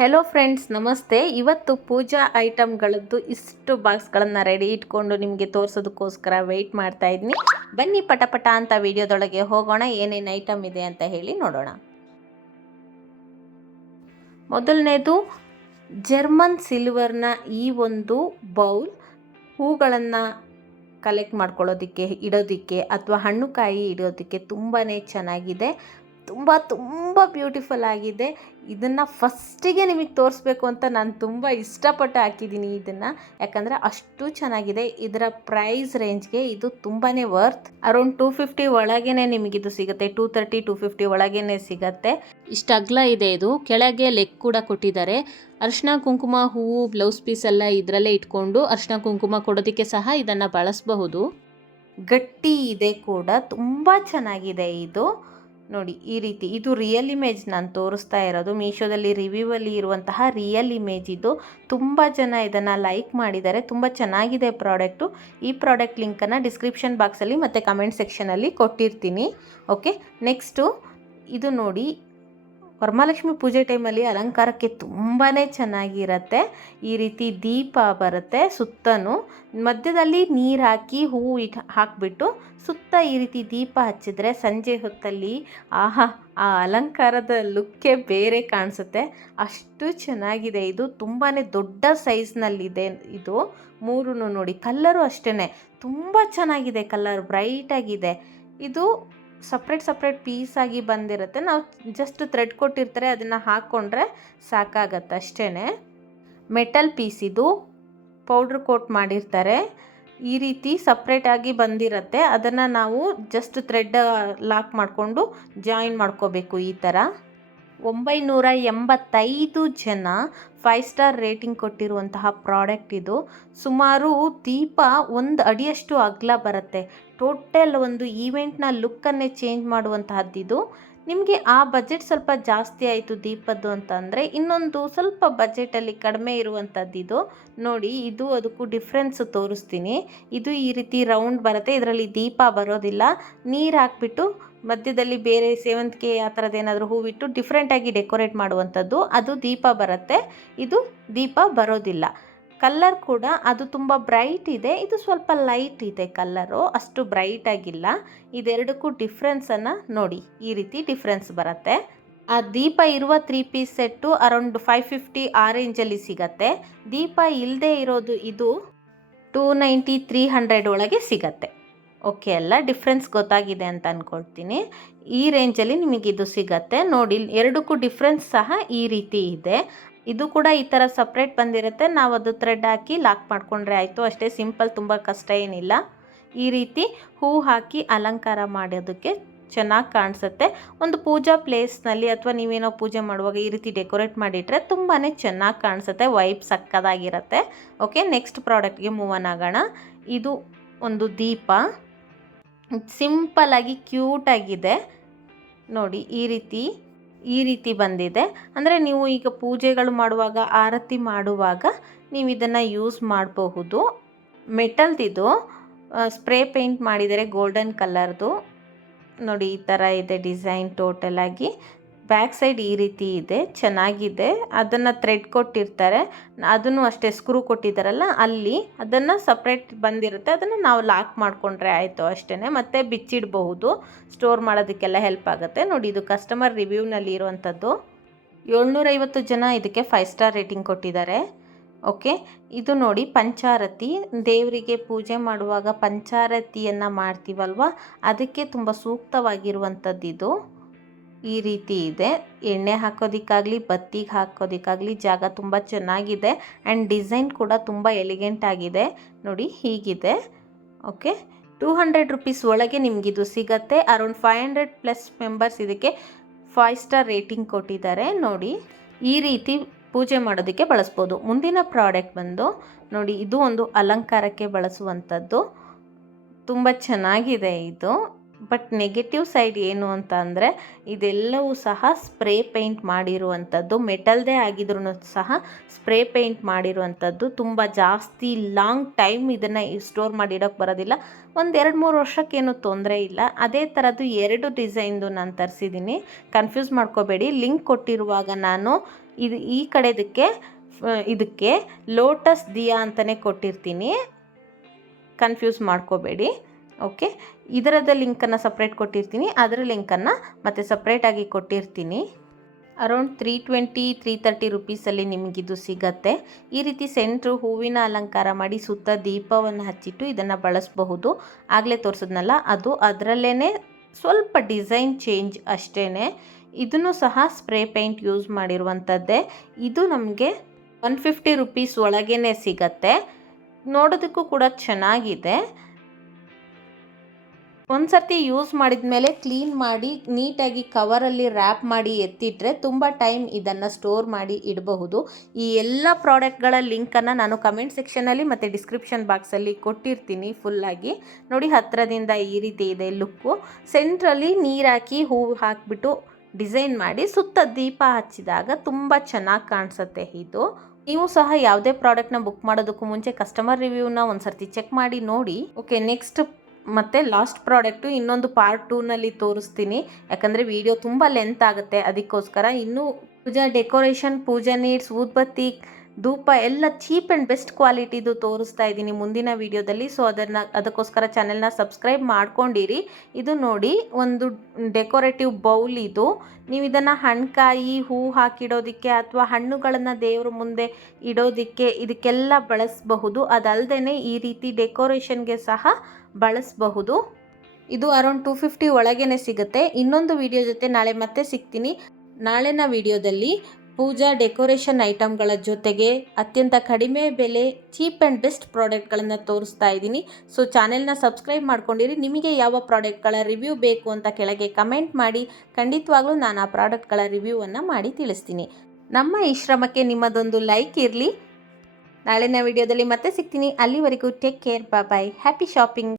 Hello friends, ನಮಸ್ತೆ. ಇವತ್ತು ಪೂಜಾ ಐಟಮ್ಗಳದ್ದು ಇಷ್ಟು ಬಾಕ್ಸ್ಗಳನ್ನು ರೆಡಿ ಇಟ್ಕೊಂಡು ನಿಮಗೆ ತೋರಿಸೋದಕ್ಕೋಸ್ಕರ ವೆಯ್ಟ್ ಮಾಡ್ತಾ ಇದ್ದೀನಿ. ಬನ್ನಿ ಪಟಪಟ ಅಂತ ವಿಡಿಯೋದೊಳಗೆ ಹೋಗೋಣ. ಏನೇನು ಐಟಮ್ ಇದೆ ಅಂತ ಹೇಳಿ ನೋಡೋಣ. ಮೊದಲನೇದು ಜರ್ಮನ್ ಸಿಲ್ವರ್ನ ಈ ಒಂದು ಬೌಲ್. ಹೂಗಳನ್ನು ಕಲೆಕ್ಟ್ ಮಾಡ್ಕೊಳ್ಳೋದಕ್ಕೆ, ಇಡೋದಕ್ಕೆ ಅಥವಾ ಹಣ್ಣುಕಾಯಿ ಇಡೋದಕ್ಕೆ ತುಂಬಾ ಚೆನ್ನಾಗಿದೆ. ತುಂಬ ಬ್ಯೂಟಿಫುಲ್ ಆಗಿದೆ. ಇದನ್ನು ಫಸ್ಟಿಗೆ ನಿಮಗೆ ತೋರಿಸ್ಬೇಕು ಅಂತ ನಾನು ತುಂಬ ಇಷ್ಟಪಟ್ಟು ಹಾಕಿದ್ದೀನಿ ಇದನ್ನು, ಯಾಕಂದರೆ ಅಷ್ಟು ಚೆನ್ನಾಗಿದೆ. ಇದರ ಪ್ರೈಸ್ ರೇಂಜ್ಗೆ ಇದು ತುಂಬಾ ವರ್ತ್. ಅರೌಂಡ್ 250 ಒಳಗೇ ನಿಮಗಿದು ಸಿಗುತ್ತೆ. 230 250 ಒಳಗೇ ಸಿಗುತ್ತೆ. ಇಷ್ಟು ಅಗಲ ಇದೆ. ಇದು ಕೆಳಗೆ ಲೆಗ್ ಕೂಡ ಕೊಟ್ಟಿದ್ದಾರೆ. ಅರಿಶಿನ ಕುಂಕುಮ ಹೂವು ಬ್ಲೌಸ್ ಪೀಸ್ ಎಲ್ಲ ಇದರಲ್ಲೇ ಇಟ್ಕೊಂಡು ಅರಿಶಿನ ಕುಂಕುಮ ಕೊಡೋದಕ್ಕೆ ಸಹ ಇದನ್ನು ಬಳಸಬಹುದು. ಗಟ್ಟಿ ಇದೆ ಕೂಡ, ತುಂಬ ಚೆನ್ನಾಗಿದೆ ಇದು. ನೋಡಿ ಈ ರೀತಿ, ಇದು ರಿಯಲ್ ಇಮೇಜ್ ನಾನು ತೋರಿಸ್ತಾ ಇರೋದು. ಮೀಶೋದಲ್ಲಿ ರಿವ್ಯೂವಲ್ಲಿ ಇರುವಂತಹ ರಿಯಲ್ ಇಮೇಜ್ ಇದು. ತುಂಬ ಜನ ಇದನ್ನು ಲೈಕ್ ಮಾಡಿದ್ದಾರೆ. ತುಂಬ ಚೆನ್ನಾಗಿದೆ ಪ್ರಾಡಕ್ಟು. ಈ ಪ್ರಾಡಕ್ಟ್ ಲಿಂಕನ್ನು ಡಿಸ್ಕ್ರಿಪ್ಷನ್ ಬಾಕ್ಸಲ್ಲಿ ಮತ್ತು ಕಮೆಂಟ್ ಸೆಕ್ಷನಲ್ಲಿ ಕೊಟ್ಟಿರ್ತೀನಿ. ಓಕೆ, ನೆಕ್ಸ್ಟು ಇದು ನೋಡಿ, ವರಮಹಾಲಕ್ಷ್ಮಿ ಪೂಜೆ ಟೈಮಲ್ಲಿ ಅಲಂಕಾರಕ್ಕೆ ತುಂಬಾ ಚೆನ್ನಾಗಿರುತ್ತೆ. ಈ ರೀತಿ ದೀಪ ಬರುತ್ತೆ ಸುತ್ತನೂ, ಮಧ್ಯದಲ್ಲಿ ನೀರು ಹಾಕಿ ಹೂವು ಹಾಕಿಬಿಟ್ಟು ಸುತ್ತ ಈ ರೀತಿ ದೀಪ ಹಚ್ಚಿದ್ರೆ ಸಂಜೆ ಹೊತ್ತಲ್ಲಿ ಆಹಾ, ಆ ಅಲಂಕಾರದ ಲುಕ್ಕೇ ಬೇರೆ ಕಾಣಿಸುತ್ತೆ. ಅಷ್ಟು ಚೆನ್ನಾಗಿದೆ ಇದು. ತುಂಬಾ ದೊಡ್ಡ ಸೈಜ್ನಲ್ಲಿದೆ ಇದು. ಮೂರೂ ನೋಡಿ, ಕಲ್ಲರು ಅಷ್ಟೇ ತುಂಬ ಚೆನ್ನಾಗಿದೆ. ಕಲರ್ ಬ್ರೈಟಾಗಿದೆ. ಇದು ಸಪ್ರೇಟ್ ಪೀಸಾಗಿ ಬಂದಿರುತ್ತೆ. ನಾವು ಜಸ್ಟ್ ಥ್ರೆಡ್ ಕೊಟ್ಟಿರ್ತಾರೆ, ಅದನ್ನು ಹಾಕ್ಕೊಂಡ್ರೆ ಸಾಕಾಗತ್ತೆ ಅಷ್ಟೇ. ಮೆಟಲ್ ಪೀಸ್ ಇದು, ಪೌಡ್ರ್ ಕೋಟ್ ಮಾಡಿರ್ತಾರೆ. ಈ ರೀತಿ ಸಪ್ರೇಟಾಗಿ ಬಂದಿರುತ್ತೆ. ಅದನ್ನು ನಾವು ಜಸ್ಟ್ ಥ್ರೆಡ್ ಲಾಕ್ ಮಾಡಿಕೊಂಡು ಜಾಯಿನ್ ಮಾಡ್ಕೋಬೇಕು. ಈ ಥರ 985 ಜನ 5 ಸ್ಟಾರ್ ರೇಟಿಂಗ್ ಕೊಟ್ಟಿರುವಂತಹ ಪ್ರಾಡಕ್ಟ್ ಇದು. ಸುಮಾರು ದೀಪ 1 ಅಡಿಯಷ್ಟು ಅಗಲ ಬರುತ್ತೆ. ಟೋಟಲ್ ಒಂದು ಈವೆಂಟ್ನ ಲುಕ್ಕನ್ನೇ ಚೇಂಜ್ ಮಾಡುವಂತಹದ್ದಿದು. ನಿಮಗೆ ಆ ಬಜೆಟ್ ಸ್ವಲ್ಪ ಜಾಸ್ತಿ ಆಯಿತು ದೀಪದ್ದು ಅಂತ ಅಂದರೆ, ಇನ್ನೊಂದು ಸ್ವಲ್ಪ ಬಜೆಟಲ್ಲಿ ಕಡಿಮೆ ಇರುವಂಥದ್ದಿದು ನೋಡಿ. ಇದು ಅದಕ್ಕೂ ಡಿಫ್ರೆನ್ಸ್ ತೋರಿಸ್ತೀನಿ. ಇದು ಈ ರೀತಿ ರೌಂಡ್ ಬರುತ್ತೆ. ಇದರಲ್ಲಿ ದೀಪ ಬರೋದಿಲ್ಲ. ನೀರು ಹಾಕ್ಬಿಟ್ಟು ಮಧ್ಯದಲ್ಲಿ ಬೇರೆ ಸೇವಂತಿಗೆ ಆ ಥರದ್ದೇನಾದರೂ ಹೂವಿಟ್ಟು ಡಿಫ್ರೆಂಟಾಗಿ ಡೆಕೋರೇಟ್ ಮಾಡುವಂಥದ್ದು, ಅದು ದೀಪ ಬರುತ್ತೆ. ಇದು ದೀಪ ಬರೋದಿಲ್ಲ. ಕಲ್ಲರ್ ಕೂಡ ಅದು ತುಂಬ ಬ್ರೈಟ್ ಇದೆ, ಇದು ಸ್ವಲ್ಪ ಲೈಟ್ ಇದೆ ಕಲ್ಲರು, ಅಷ್ಟು ಬ್ರೈಟ್ ಆಗಿಲ್ಲ. ಇದೆರಡಕ್ಕೂ ಡಿಫ್ರೆನ್ಸನ್ನು ನೋಡಿ. ಈ ರೀತಿ ಡಿಫ್ರೆನ್ಸ್ ಬರುತ್ತೆ. ಆ ದೀಪ ಇರುವ 3 ಪೀಸ್ ಸೆಟ್ಟು ಅರೌಂಡ್ 550 ಆ ರೇಂಜಲ್ಲಿ ಸಿಗತ್ತೆ. ದೀಪ ಇಲ್ಲದೆ ಇರೋದು ಇದು 290 300 ಒಳಗೆ ಸಿಗತ್ತೆ. ಓಕೆ ಅಲ್ಲ, ಡಿಫ್ರೆನ್ಸ್ ಗೊತ್ತಾಗಿದೆ ಅಂತ ಅಂದ್ಕೊಳ್ತೀನಿ. ಈ ರೇಂಜಲ್ಲಿ ನಿಮಗಿದು ಸಿಗತ್ತೆ ನೋಡಿ. ಎರಡಕ್ಕೂ ಡಿಫ್ರೆನ್ಸ್ ಸಹ ಈ ರೀತಿ ಇದೆ. ಇದು ಕೂಡ ಈ ಥರ ಸಪ್ರೇಟ್ ಬಂದಿರುತ್ತೆ. ನಾವು ಅದು ಥ್ರೆಡ್ ಹಾಕಿ ಲಾಕ್ ಮಾಡಿಕೊಂಡ್ರೆ ಆಯಿತು ಅಷ್ಟೇ. ಸಿಂಪಲ್, ತುಂಬ ಕಷ್ಟ ಏನಿಲ್ಲ. ಈ ರೀತಿ ಹೂ ಹಾಕಿ ಅಲಂಕಾರ ಮಾಡೋದಕ್ಕೆ ಚೆನ್ನಾಗಿ ಕಾಣಿಸುತ್ತೆ. ಒಂದು ಪೂಜಾ ಪ್ಲೇಸ್ನಲ್ಲಿ ಅಥವಾ ನೀವೇನೋ ಪೂಜೆ ಮಾಡುವಾಗ ಈ ರೀತಿ ಡೆಕೋರೇಟ್ ಮಾಡಿಟ್ರೆ ತುಂಬಾ ಚೆನ್ನಾಗಿ ಕಾಣಿಸುತ್ತೆ. ವೈಬ್ ಸಕ್ಕದಾಗಿರುತ್ತೆ. ಓಕೆ, ನೆಕ್ಸ್ಟ್ ಪ್ರಾಡಕ್ಟ್ಗೆ ಮೂವ್ ಆನ್ ಆಗೋಣ. ಇದು ಒಂದು ದೀಪ, ಸಿಂಪಲ್ಲಾಗಿ ಕ್ಯೂಟಾಗಿದೆ ನೋಡಿ. ಈ ರೀತಿ ಬಂದಿದೆ. ಅಂದರೆ ನೀವು ಈಗ ಪೂಜೆಗಳು ಮಾಡುವಾಗ, ಆರತಿ ಮಾಡುವಾಗ ನೀವು ಇದನ್ನು ಯೂಸ್ ಮಾಡಬಹುದು. ಮೆಟಲ್ದಿದು, ಸ್ಪ್ರೇ ಪೇಂಟ್ ಮಾಡಿದರೆ ಗೋಲ್ಡನ್ ಕಲರ್ದು ನೋಡಿ. ಈ ಥರ ಇದೆ ಡಿಸೈನ್ ಟೋಟಲ್ ಆಗಿ. ಬ್ಯಾಕ್ ಸೈಡ್ ಈ ರೀತಿ ಇದೆ, ಚೆನ್ನಾಗಿದೆ. ಅದನ್ನು ಥ್ರೆಡ್ ಕೊಟ್ಟಿರ್ತಾರೆ, ಅದನ್ನು ಅಷ್ಟೇ ಸ್ಕ್ರೂ ಕೊಟ್ಟಿದ್ದಾರಲ್ಲ ಅಲ್ಲಿ, ಅದನ್ನು ಸಪ್ರೇಟ್ ಬಂದಿರುತ್ತೆ. ಅದನ್ನು ನಾವು ಲಾಕ್ ಮಾಡಿಕೊಂಡ್ರೆ ಆಯಿತು ಅಷ್ಟೇ. ಮತ್ತು ಬಿಚ್ಚಿಡಬಹುದು, ಸ್ಟೋರ್ ಮಾಡೋದಕ್ಕೆಲ್ಲ ಹೆಲ್ಪ್ ಆಗುತ್ತೆ ನೋಡಿ. ಇದು ಕಸ್ಟಮರ್ ರಿವ್ಯೂನಲ್ಲಿ ಇರುವಂಥದ್ದು. 750 ಜನ ಇದಕ್ಕೆ 5 ಸ್ಟಾರ್ ರೇಟಿಂಗ್ ಕೊಟ್ಟಿದ್ದಾರೆ. ಓಕೆ, ಇದು ನೋಡಿ ಪಂಚಾರತಿ. ದೇವರಿಗೆ ಪೂಜೆ ಮಾಡುವಾಗ ಪಂಚಾರತಿಯನ್ನು ಮಾಡ್ತೀವಲ್ವ, ಅದಕ್ಕೆ ತುಂಬ ಸೂಕ್ತವಾಗಿರುವಂಥದ್ದು ಇದು. ಈ ರೀತಿ ಇದೆ. ಎಣ್ಣೆ ಹಾಕೋದಕ್ಕಾಗಲಿ ಬತ್ತಿಗೆ ಹಾಕೋದಕ್ಕಾಗಲಿ ಜಾಗ ತುಂಬ ಚೆನ್ನಾಗಿದೆ. ಆ್ಯಂಡ್ ಡಿಸೈನ್ ಕೂಡ ತುಂಬ ಎಲಿಗೆಂಟ್ ಆಗಿದೆ ನೋಡಿ. ಹೀಗಿದೆ. ಓಕೆ, 200 ರುಪೀಸ್ ಒಳಗೆ ನಿಮಗಿದು ಸಿಗತ್ತೆ. ಅರೌಂಡ್ 500+ ಮೆಂಬರ್ಸ್ ಇದಕ್ಕೆ 5 ಸ್ಟಾರ್ ರೇಟಿಂಗ್ ಕೊಟ್ಟಿದ್ದಾರೆ ನೋಡಿ. ಈ ರೀತಿ ಪೂಜೆ ಮಾಡೋದಕ್ಕೆ ಬಳಸ್ಬೋದು. ಮುಂದಿನ ಪ್ರಾಡಕ್ಟ್ ಬಂದು ನೋಡಿ, ಇದು ಒಂದು ಅಲಂಕಾರಕ್ಕೆ ಬಳಸುವಂಥದ್ದು. ತುಂಬ ಚೆನ್ನಾಗಿದೆ ಇದು. ಬಟ್ ನೆಗೆಟಿವ್ ಸೈಡ್ ಏನು ಅಂತ ಅಂದರೆ, ಇದೆಲ್ಲವೂ ಸಹ ಸ್ಪ್ರೇ ಪೇಂಟ್ ಮಾಡಿರುವಂಥದ್ದು. ಮೆಟಲ್ದೇ ಆಗಿದ್ರೂ ಸಹ ಸ್ಪ್ರೇ ಪೇಂಟ್ ಮಾಡಿರುವಂಥದ್ದು. ತುಂಬ ಜಾಸ್ತಿ ಲಾಂಗ್ ಟೈಮ್ ಇದನ್ನು ಸ್ಟೋರ್ ಮಾಡಿ ಇಡೋಕ್ಕೆ ಬರೋದಿಲ್ಲ. ಒಂದು 2-3 ವರ್ಷಕ್ಕೇನು ತೊಂದರೆ ಇಲ್ಲ. ಅದೇ ಥರದ್ದು 2 ಡಿಸೈನ್ದು ನಾನು ತರಿಸಿದ್ದೀನಿ. ಕನ್ಫ್ಯೂಸ್ ಮಾಡ್ಕೋಬೇಡಿ. ಲಿಂಕ್ ಕೊಟ್ಟಿರುವಾಗ ನಾನು ಈ ಇದಕ್ಕೆ ಲೋಟಸ್ ದಿಯಾ ಅಂತಲೇ ಕೊಟ್ಟಿರ್ತೀನಿ, ಕನ್ಫ್ಯೂಸ್ ಮಾಡ್ಕೋಬೇಡಿ. ಓಕೆ, ಇದರದ ಲಿಂಕನ್ನು ಸಪ್ರೇಟ್ ಕೊಟ್ಟಿರ್ತೀನಿ, ಅದರ ಲಿಂಕನ್ನು ಮತ್ತೆ ಸಪ್ರೇಟಾಗಿ ಕೊಟ್ಟಿರ್ತೀನಿ. ಅರೌಂಡ್ 320-330 ರುಪೀಸಲ್ಲಿ ನಿಮಗಿದು ಸಿಗತ್ತೆ. ಈ ರೀತಿ ಸೆಂಟ್ರು ಹೂವಿನ ಅಲಂಕಾರ ಮಾಡಿ ಸುತ್ತ ದೀಪವನ್ನು ಹಚ್ಚಿಟ್ಟು ಇದನ್ನು ಬಳಸಬಹುದು. ಆಗಲೇ ತೋರಿಸಿದ್ನಲ್ಲ ಅದು, ಅದರಲ್ಲೇ ಸ್ವಲ್ಪ ಡಿಸೈನ್ ಚೇಂಜ್ ಅಷ್ಟೇ. ಇದನ್ನು ಸಹ ಸ್ಪ್ರೇ ಪೇಂಟ್ ಯೂಸ್ ಮಾಡಿರುವಂಥದ್ದೇ. ಇದು ನಮಗೆ 150 ರುಪೀಸ್ ಒಳಗೇ ಸಿಗತ್ತೆ. ನೋಡೋದಕ್ಕೂ ಕೂಡ ಚೆನ್ನಾಗಿದೆ. ಒಂದು ಸರ್ತಿ ಯೂಸ್ ಮಾಡಿದ ಮೇಲೆ ಕ್ಲೀನ್ ಮಾಡಿ ನೀಟಾಗಿ ಕವರಲ್ಲಿ ರ್ಯಾಪ್ ಮಾಡಿ ಎತ್ತಿಟ್ರೆ ತುಂಬ ಟೈಮ್ ಇದನ್ನು ಸ್ಟೋರ್ ಮಾಡಿ ಇಡಬಹುದು. ಈ ಎಲ್ಲ ಪ್ರಾಡಕ್ಟ್ಗಳ ಲಿಂಕನ್ನು ನಾನು ಕಮೆಂಟ್ ಸೆಕ್ಷನಲ್ಲಿ ಮತ್ತು ಡಿಸ್ಕ್ರಿಪ್ಷನ್ ಬಾಕ್ಸಲ್ಲಿ ಕೊಟ್ಟಿರ್ತೀನಿ ಫುಲ್ಲಾಗಿ. ನೋಡಿ, ಹತ್ತಿರದಿಂದ ಈ ರೀತಿ ಇದೆ ಲುಕ್ಕು. ಸೆಂಟ್ರಲ್ಲಿ ನೀರು ಹಾಕಿ ಹೂವು ಹಾಕಿಬಿಟ್ಟು ಡಿಸೈನ್ ಮಾಡಿ ಸುತ್ತ ದೀಪ ಹಚ್ಚಿದಾಗ ತುಂಬ ಚೆನ್ನಾಗಿ ಕಾಣಿಸುತ್ತೆ ಇದು. ನೀವು ಸಹ ಯಾವುದೇ ಪ್ರಾಡಕ್ಟ್ನ ಬುಕ್ ಮಾಡೋದಕ್ಕೂ ಮುಂಚೆ ಕಸ್ಟಮರ್ ರಿವ್ಯೂನ ಒಂದು ಸರ್ತಿ ಚೆಕ್ ಮಾಡಿ ನೋಡಿ. ಓಕೆ, ನೆಕ್ಸ್ಟ್ ಮತ್ತು ಲಾಸ್ಟ್ ಪ್ರಾಡಕ್ಟು ಇನ್ನೊಂದು ಪಾರ್ಟ್ 2ನಲ್ಲಿ ತೋರಿಸ್ತೀನಿ, ಯಾಕಂದರೆ ವಿಡಿಯೋ ತುಂಬ ಲೆಂತ್ ಆಗುತ್ತೆ. ಅದಕ್ಕೋಸ್ಕರ ಇನ್ನೂ ಪೂಜಾ ಡೆಕೋರೇಷನ್, ಪೂಜಾ ನೀಡ್ಸ್, ಊದ್ಬತ್ತಿ, ಧೂಪ ಎಲ್ಲ ಚೀಪ್ ಆ್ಯಂಡ್ ಬೆಸ್ಟ್ ಕ್ವಾಲಿಟಿದು ತೋರಿಸ್ತಾ ಇದ್ದೀನಿ ಮುಂದಿನ ವಿಡಿಯೋದಲ್ಲಿ. ಸೊ ಅದಕ್ಕೋಸ್ಕರ ಚಾನೆಲ್ನ ಸಬ್ಸ್ಕ್ರೈಬ್ ಮಾಡ್ಕೊಂಡಿರಿ. ಇದು ನೋಡಿ, ಒಂದು ಡೆಕೋರೇಟಿವ್ ಬೌಲ್ ಇದು. ನೀವು ಇದನ್ನು ಹಣ್ಣುಕಾಯಿ, ಹೂ ಹಾಕಿಡೋದಕ್ಕೆ ಅಥವಾ ಹಣ್ಣುಗಳನ್ನು ದೇವ್ರ ಮುಂದೆ ಇಡೋದಕ್ಕೆ ಇದಕ್ಕೆಲ್ಲ ಬಳಸಬಹುದು. ಅದಲ್ಲದೆ ಈ ರೀತಿ ಡೆಕೋರೇಷನ್ಗೆ ಸಹ ಬಳಸಬಹುದು. ಇದು ಅರೌಂಡ್ 250 ಒಳಗೇ ಸಿಗುತ್ತೆ. ಇನ್ನೊಂದು ವಿಡಿಯೋ ಜೊತೆ ನಾಳೆ ಮತ್ತೆ ಸಿಗ್ತೀನಿ. ನಾಳಿನ ವಿಡಿಯೋದಲ್ಲಿ ಪೂಜಾ ಡೆಕೋರೇಷನ್ ಐಟಮ್ಗಳ ಜೊತೆಗೆ ಅತ್ಯಂತ ಕಡಿಮೆ ಬೆಲೆ ಚೀಪ್ ಆ್ಯಂಡ್ ಬೆಸ್ಟ್ ಪ್ರಾಡಕ್ಟ್ಗಳನ್ನು ತೋರಿಸ್ತಾ ಇದ್ದೀನಿ. ಸೊ ಚಾನೆಲ್ನ ಸಬ್ಸ್ಕ್ರೈಬ್ ಮಾಡ್ಕೊಂಡಿರಿ. ನಿಮಗೆ ಯಾವ ಪ್ರಾಡಕ್ಟ್ಗಳ ರಿವ್ಯೂ ಬೇಕು ಅಂತ ಕೆಳಗೆ ಕಮೆಂಟ್ ಮಾಡಿ. ಖಂಡಿತವಾಗ್ಲೂ ನಾನು ಆ ಪ್ರಾಡಕ್ಟ್ಗಳ ರಿವ್ಯೂವನ್ನು ಮಾಡಿ ತಿಳಿಸ್ತೀನಿ. ನಮ್ಮ ಈ ಶ್ರಮಕ್ಕೆ ನಿಮ್ಮದೊಂದು ಲೈಕ್ ಇರಲಿ. ನಾಳಿನ ವಿಡಿಯೋದಲ್ಲಿ ಮತ್ತೆ ಸಿಗ್ತೀನಿ. ಅಲ್ಲಿವರೆಗೂ take care, bye. Happy shopping.